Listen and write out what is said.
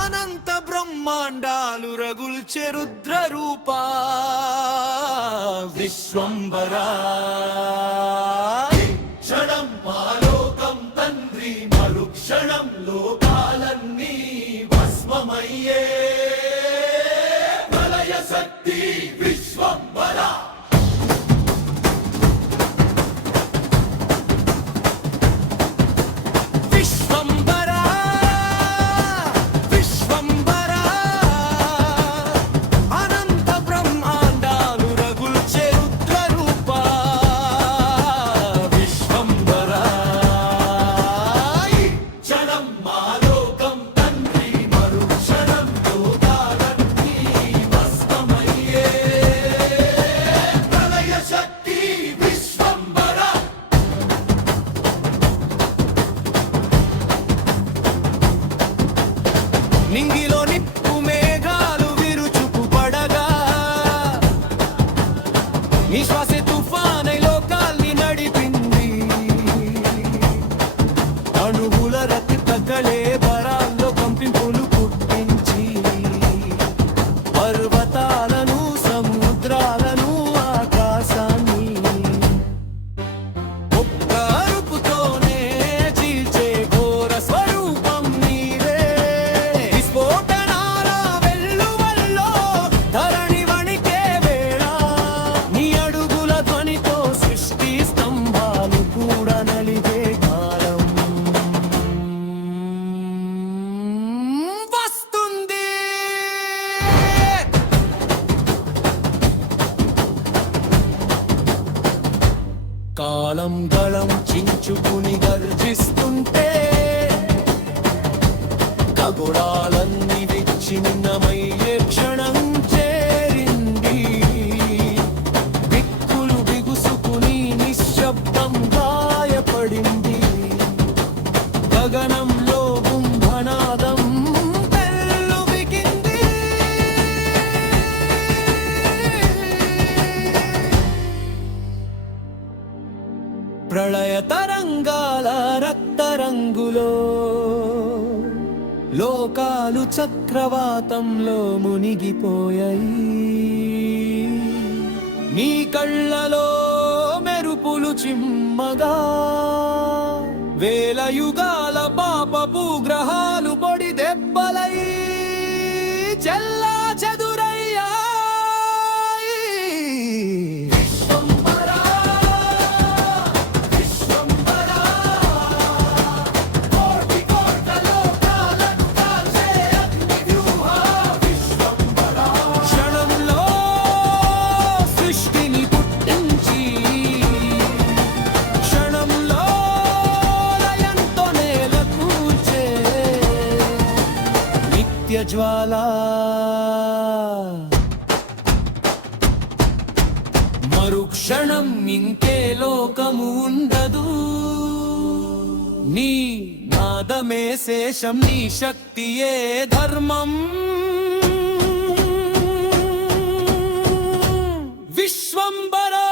అనంత బ్రహ్మాండాలు రగుల్చె రుద్ర రూపా విశ్వంబరా క్షణం మాలోకం తండ్రి మరుక్షణం లోకాలన్నీ భస్మమయ్యే ప్రళయ శక్తి విశ్వంబరా నింగిలో నిప్పు మేఘాలు విరుచుకు పడగా నీ శ్వాసే తుఫానై లోకాల్ని నడిపింది అణువుల రక్తి తగ్గలే బరాల్లో కంపింపులు పుట్టించి పర్వతాలను సముద్రాలను ఆకాశాన్ని ఒక్క అరుపుతోనే చీల్చే ఘోర స్వరూపం నీవే కాలం గళం చించుకుని గర్జిస్తుంటే ఖగోళాలన్నీ విచ్ఛిన్నమయ్యే క్షణం చేరింది దిక్కులు బిగుసుకుని నిశ్శబ్దం గాయపడింది గగనంలో కుంభనాదం ప్రళయ తరంగాల రక్తరంగులో లోకాలు చక్రవాతంలో మునిగిపోయాయి నీ కళ్ళలో మెరుపులు చిమ్మగా వేల యుగాల పాపపు గ్రహాలు పొడి దెబ్బలై చెల్లా చెదురయ్యా జ్వాల మరుక్షణం ఇంకే లోకము ఉండదు నీ నాదమే శేషం నీ శక్తియే ధర్మం విశ్వంబరా